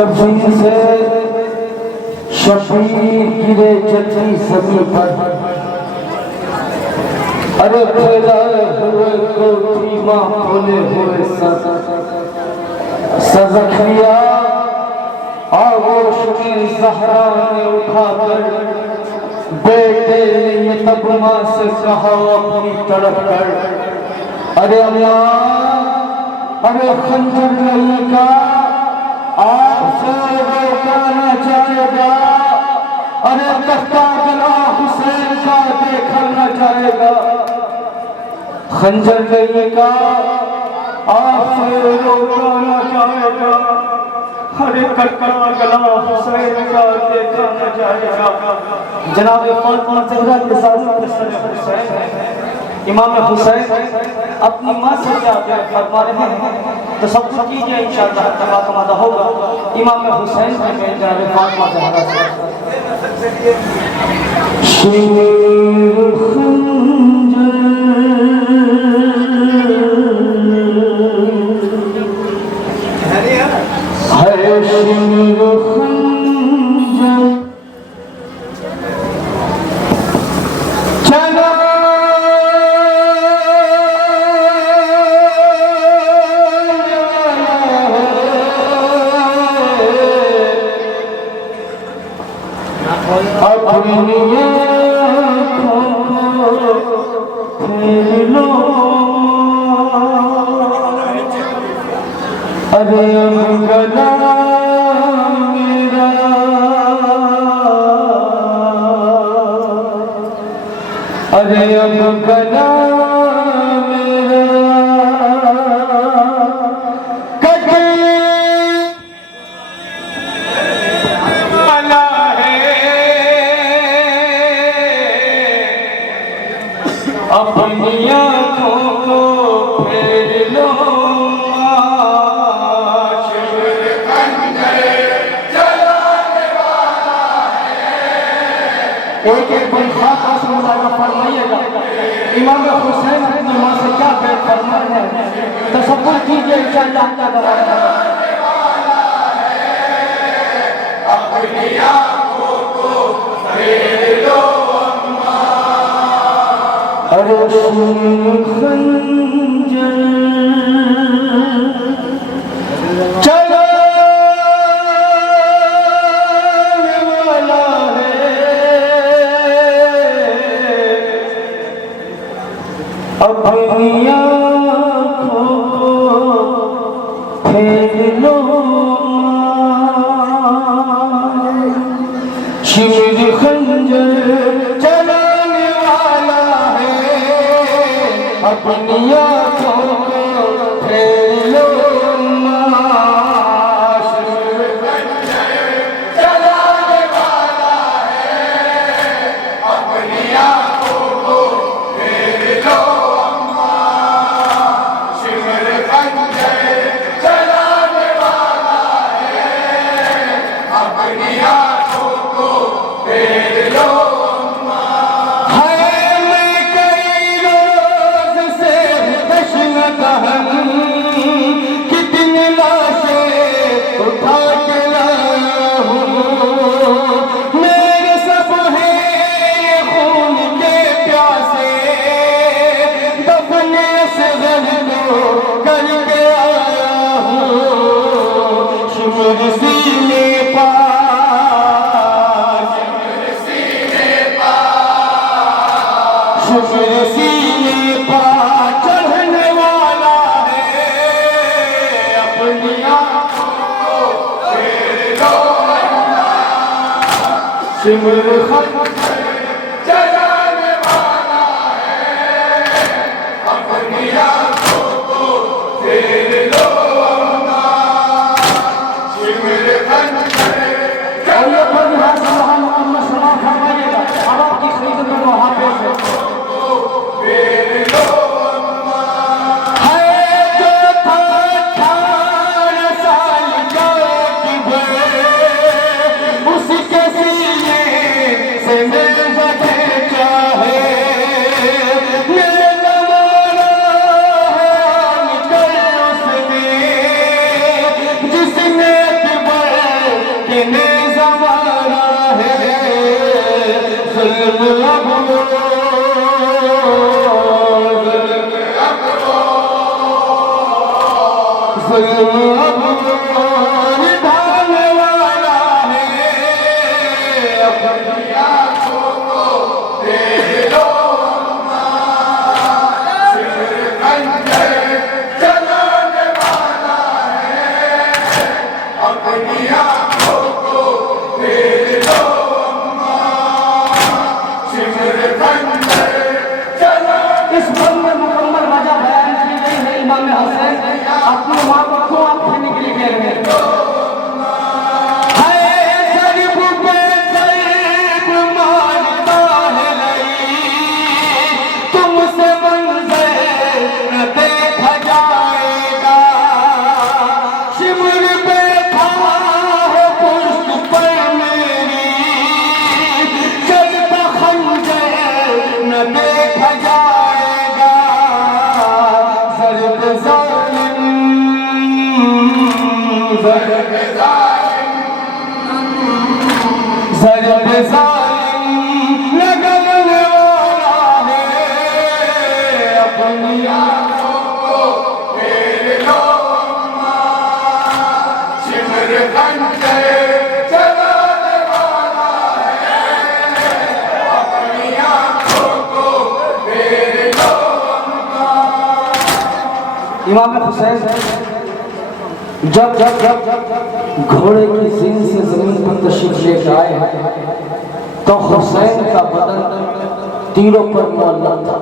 शबीर से शबीर गिरे जल्दी जमीन पर, अरे फैलाए हुए कोठी माँ खोले हुए सज़किया आगोश की ज़हरा ने उठाकर बेटे ने ये तब माँ से कहा अपनी तड़प कर, अरे अल्लाह अरे खंजर नहीं का आपसे रोका न जाएगा, अरे तख्ता गला हुसैन का देखा न जाएगा। खंजर नहीं का आपसे रोका न जाएगा, अरे तख्ता गला हुसैन का देखा न जाएगा। जनाब फातिमा ज़हरा के साथ हुसैन है, इमाम हुसैन अपनी माँ से क्या फरमा रहे हैं, तो सब कुछ कीजिए इंशाअल्लाह तबारक होगा। इमाम हुसैन के बेटा फातिमा ज़हरा अरे अब गला मेरा, अरे अब गला मेरा कटे वाला है, अपनी आँखों को फेर लो, एक एक बड़ी खास आसन मुलाज़ा फरमाइएगा। इमाम हुसैन अपनी माँ से क्या बैत फरमा रहे हैं, तसव्वुर कीजिए इंशाअल्लाह क्या दवा है। अपनी आँखों को फेर लो अम्मा, अरे चलो अपनी आँखों को फेर लो, शिर खंजर चलाने वाला है, अपनी आँखों को फेर लो, शिर खंजर चलाने वाला है, अपनी आँखों को फेर लो, कितनी लाशें उठा के लाया हूँ, मेरे सब हैं खून के प्यासे, दफने से गलो करके आया हूँ, शिमर सीने पास, शिमर सीने पास, शिमर सीने पास चढ़ने वाला है, अपनी आँखों को फेर लो सिमर खंजर चलाने वाला है, अपनी आँखों को फेर लो सिमर खंजर फरमाइएगा। अब आपकी खिदमत में वहाँ पे फेर लो, जिसने ढालने वाला है अपनी आँखों को देख लो खंजर चलाने वाला है अपनी आँखों को देख लो शिमर खंजर चला। इस बल में मुकम्मल वजह बयान की गई है इमाम हुसैन अपनी माँ को क्यों आप खेलने के लिए कह रहे हैं। इमाम हुसैन जब जब जब घोड़े की सीन से जमीन पर तशरीफ लेकर आए तो हुसैन का बदन तीरों पर मुअल्लक था।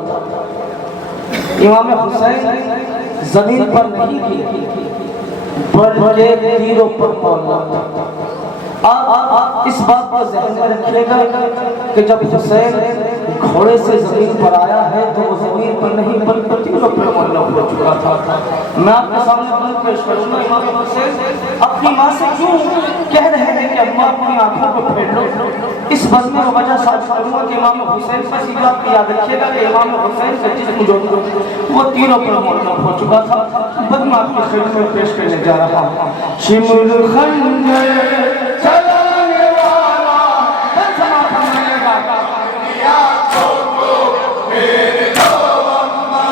इमाम हुसैन जमीन पर नहीं थे बल्कि तीरों पर मुअल्लक था। आप इस बात को ज़हन में रखिएगा कि जब हुसैन घोड़े से जमीन पर आया है तो वो जमीन पर नहीं बल्कि तीरों पर मुअल्लक हो चुका था। मैं आपके सामने पेश करूंगा इमाम हुसैन अपनी माँ से क्यों कह रहे हैं कि अम्मा अपनी आंखों को फेर लो। इस बस में वो वजह साथ करूंगा कि इमाम हुसैन बस ये बात याद रखिएगा कि इमाम हुसैन का जिस्म जो वो तीरों पर मुअल्लक हो चुका था। बस मैं आपकी खिदमत में पेश करने जा रहा हूँ। शिमुल खंजर चलाने वाला बस समापन करेगा अपनी आँखों को फेर लो अम्मा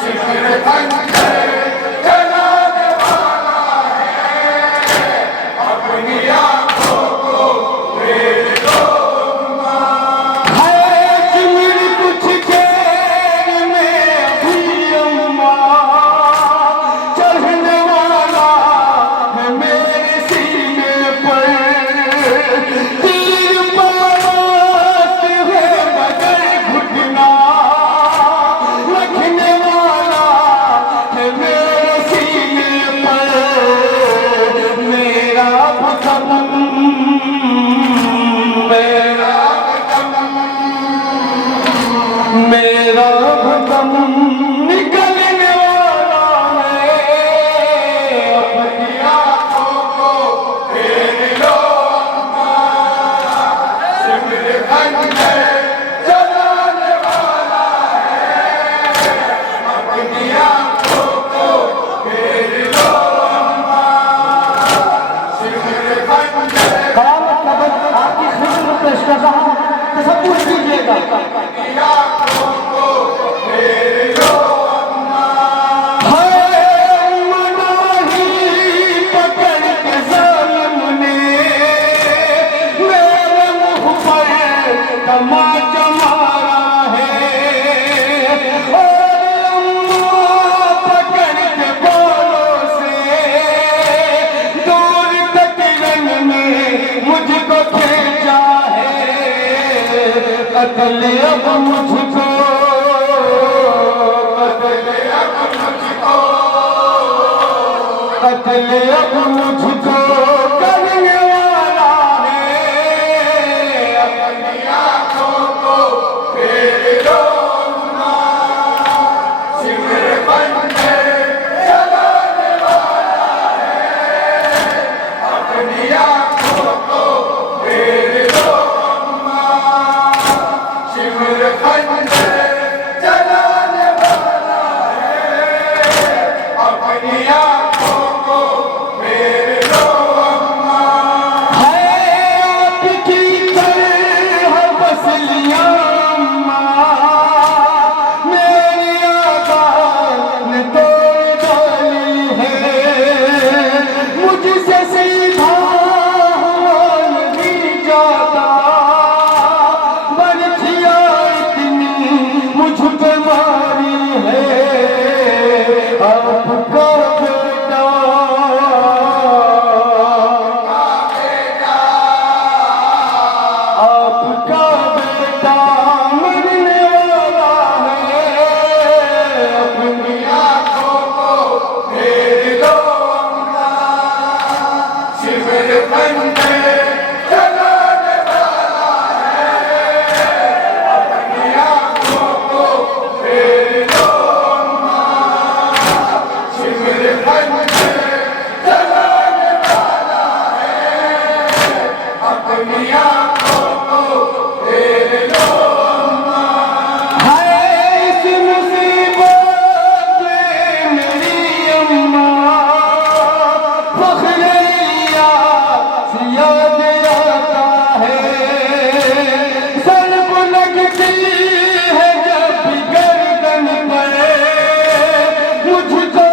शिमुल खंजर चलाने वाला है अपनी आँखों को फेर लो अम्मा। है शिमुल कुछ देर में अभी अम्मा चढ़ने वाला है मेरे सीने पर तीर मारते हुए बगैर घुटना रखने वाला है मेरे सीने पर मेरा भगम मेरा भगम निकलने वाला है अपनी आँखों को फेर लो अम्मा शिमर खंजर चलाने वाला है अपनी आँखों को फेर लो अम्मा शिमर खंजर। कयामत का वक्त आपकी खिदमत में पेश कर रहा हूं तसव्वुर कीजिएगा अपनी आँखों को फेर लो अम्मा। है मनाही पकड़ के ज़ालिम ने मेरे मुँह पर तमाचा मारा है और अम्मा पकड़ के बालों से दूर तक रंग में मुझको खींचा है। कत्ल अब मुझको कत्ल अब मुझको करने वाला है अपनी आँखों को फेर लो अम्मा शिमर खंजर चलाने वाला है अपनी आँखों को फेर लो अम्मा शिमर खंजर चलाने वाला है अपनी आँखों को फेर लो अम्मा। है आपकी तरह बस लिया अम्मा मेरी आका ने तोड़ डाली है शिविर बंदे जलाने वाला है, अपनी आंखों को फेर लो अम्मा। शिविर बंदे जलाने वाला है, अपनी आंखों को फेर लो अम्मा। हाय इस मुसीबत में मेरी अम्मा फख्र याद आता है, सर को लगती है जब भी गर्दन पर, मुझको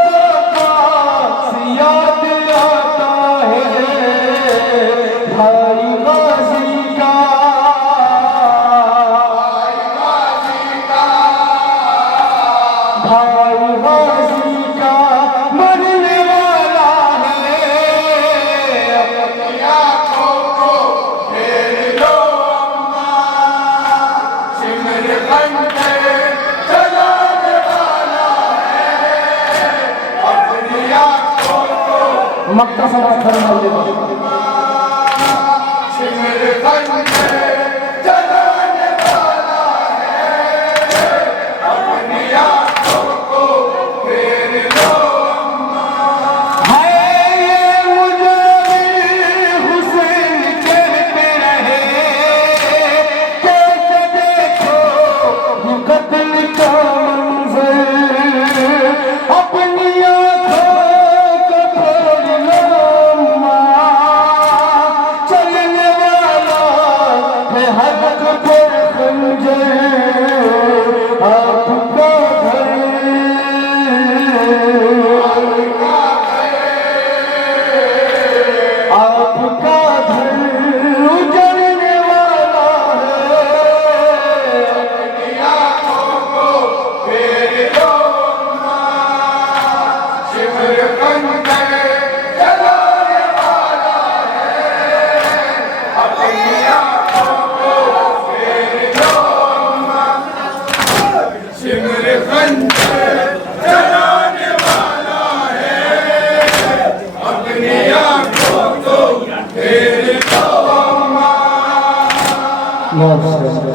पास याद आता है भाई गाजी का, भाई गाजी का मरने वाला है, अपनी आंखों को फेर लो अम्मा। शिविर बंदे जलाने वाला है, अपनी आंखों को मक्का सभा फरमा शिविर बंदे जलाने वाला है, अपनी आंखों को फेर लो अम्मा। हाय ये मुजाहिद हुसैन कहते रहे, कैसे देखो ये कत्ल का मंजर, अपनी आँखों को खोल लो अम्मा, चलने वाला है हक पर खंजर, आपका घर आपका घर उजड़ने वाला है, अपनी आंखों को फेर लो अम्मा। शिविर बंदे जलाने वाला है, अपनी आंखों को फेर लो अम्मा। शिविर बंदे जलाने वाला है, अपनी आंखों को फेर लो अम्मा। नमस्कार।